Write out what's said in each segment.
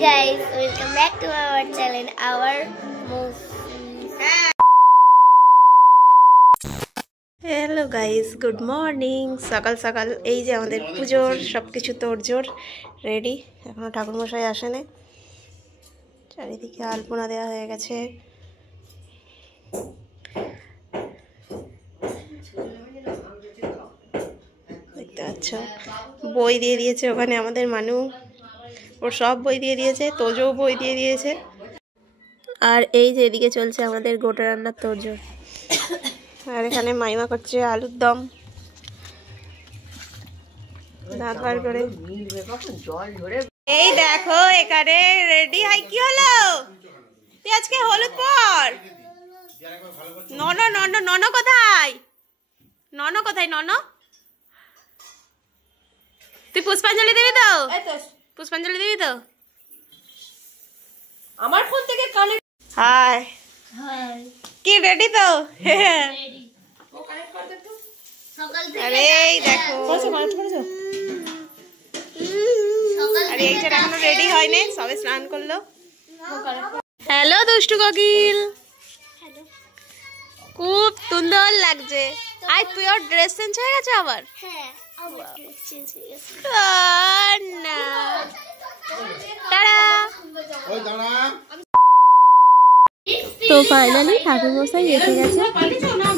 guys, welcome back to our channel, our movies. Hello guys, good morning. সকাল সকাল এই যে আমাদের পুজোর সব কিছু তোড়জোড় রেডি। এখনও ঠাকুরমশাই আসেনি। চারিদিকে আলপনা দেওয়া হয়ে গেছে। দেখতে পাচ্ছ, বই দিয়ে দিয়েছে ওখানে আমাদের মানু, ওর সব বই দিয়ে দিয়েছে, তোজও বই দিয়ে দিয়েছে। আর এই যে এদিকে চলছে আমাদের গোটা রান্নার তোড়জোড়। আর এখানে মাইমা করছে আলুর দম, দাঁত বার করে। এই দেখো এখানে রেডি হয়। কি হলো? তুই আজকে হলুদ পর। নন নন নন কোথায়? নন কোথায়? নন তুই পুষ্পাঞ্জলি দিবি তো? পুষ্পাঞ্জলি দিবি তো? আমার ফোন থেকে কানে। হাই কি রেডি তো? আরে দেখো, আরে এইটা এখনো রেডি হয়নি, সবে স্নান করলো। হ্যালো দুষ্টু কোকিল, খুব সুন্দর লাগছে। আই তুই ওর ড্রেস চেঞ্জ হয়ে গেছে আবার? হ্যাঁ, আমার ড্রেস চেঞ্জ হয়ে গেছে। না টাটা। তো ফাইনালি ঠাকুরমশাই এসে গেছে,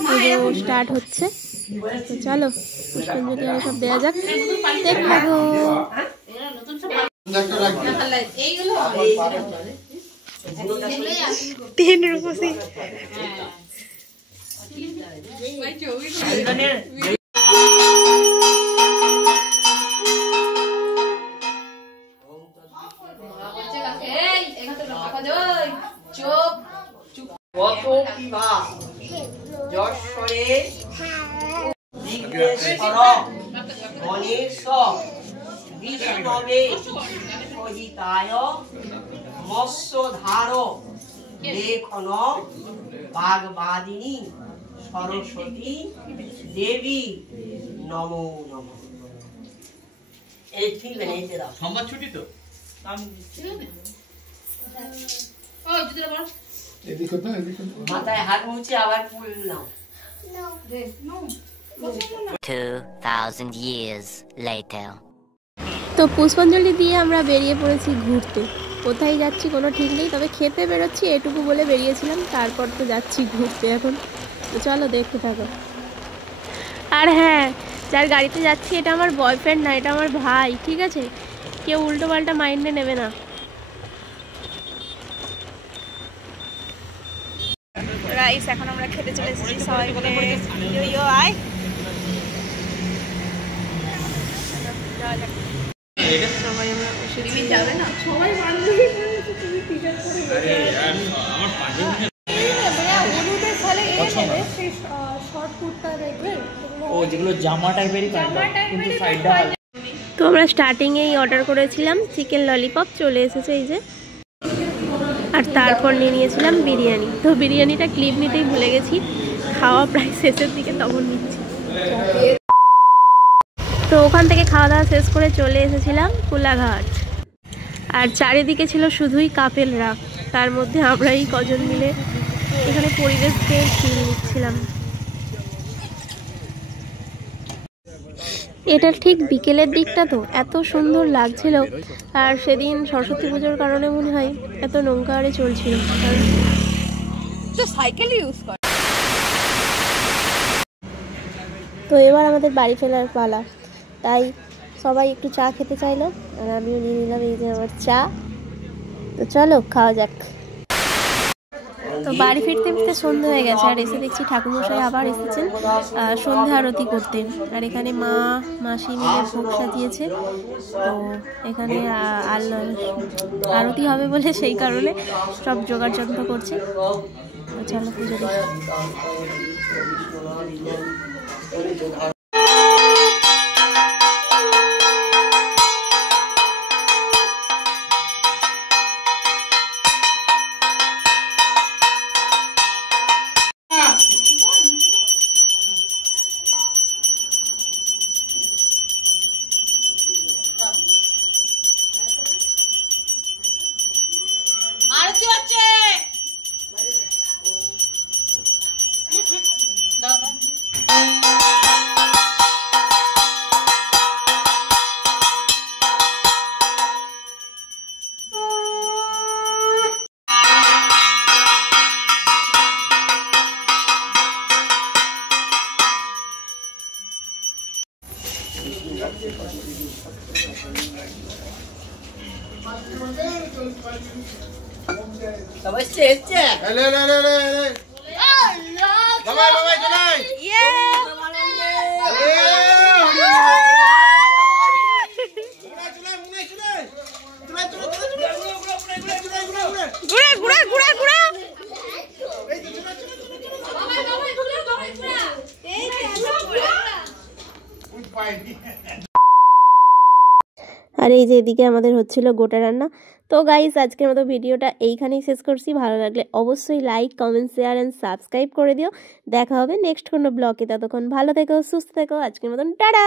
পুজো স্টার্ট হচ্ছে। তো চলো পুষ্পাঞ্জলি আর সব দেওয়া যাক, দেখতে থাকো। তিন রূপসী কত কিবা যশ্বরে বিঘ্নেশ্বর গণেশ বিষ্ণবে সহিতায় মৎস্যধার লেখন বাগবাদিনী সরস্বতী দেবী নমো নমঃ। এই ঠিক নেই দাও, সোমবার ছুটি তো। 2000 years later. তো পুষ্পাঞ্জলি দিয়ে আমরা বেরিয়ে পড়েছি ঘুরতে। কোথায় যাচ্ছি কোনো ঠিক নেই, তবে খেতে বেরোচ্ছি এটুকু বলে বেরিয়েছিলাম, তারপর তো যাচ্ছি ঘুরতে এখন। তো চলো দেখতে থাকো। আর হ্যাঁ, যার গাড়িতে যাচ্ছি এটা আমার বয়ফ্রেন্ড না, এটা আমার ভাই, ঠিক আছে? কেউ উল্টো পাল্টা মাইন্ডে নেবে না। রাইস এখন আমরা খেতে চলে এসেছি সবাই মিলে। ইয়ো আয় সবাই আমরা এসেছি। যাবে না সবাই বান্ধবী তুমি টিচার করে শর্ট কুর্তা দেখবে, ও যেগুলো জামা টাইপেরই কিন্তু সাইডটা। তো আমরা স্টার্টিংয়েই অর্ডার করেছিলাম চিকেন ললিপপ, চলে এসেছে এই যে। আর তারপর নিয়ে নিয়েছিলাম বিরিয়ানি। তো বিরিয়ানিটা ক্লিপ নিতেই ভুলে গেছি, খাওয়া প্রায় শেষের দিকে তখন নিচ্ছি। তো ওখান থেকে খাওয়া দাওয়া শেষ করে চলে এসেছিলাম কোলাঘাট। আর চারিদিকে ছিল শুধুই কাপেলরা, তার মধ্যে আমরা এই কজন মিলে এখানে পরিবেশকে ফিল নিচ্ছিলাম। এটা ঠিক বিকেলের দিকটা, তো এত সুন্দর লাগছিল। আর সেদিন সরস্বতী পুজোর কারণে মনে হয় এত নৌকা আরে চলছিল, সাইকেল ইউজ করে। তো এবার আমাদের বাড়ি ফেরার পালা, তাই সবাই একটু চা খেতে চাইলো, আর আমিও নিয়ে নিলাম এই যে আমার চা। তো চলো খাওয়া যাক। তো বাড়ি ফিরতে ফিরতে সন্ধ্যে হয়ে গেছে, আর এসে দেখছি ঠাকুরমশাই আবার এসেছেন সন্ধ্যা আরতি করতে। আর এখানে মা মাসি মিলে ভোগ সাজিয়েছে। তো এখানে আরতি হবে বলে সেই কারণে সব জোগাড় যন্ত্র করছে। চলো পুজো দেখি। সবাই এসছে এসছে আর এই যে এদিকে আমাদের হচ্ছিল গোটা রান্না। তো গাইস আজকের মতো ভিডিওটা এইখানেই শেষ করছি। ভালো লাগলে অবশ্যই like, comment, share and subscribe করে দিও। দেখা হবে নেক্সট কোনো ব্লগে। ততক্ষণ ভালো থেকো, সুস্থ থেকো। আজকের মতন টাটা।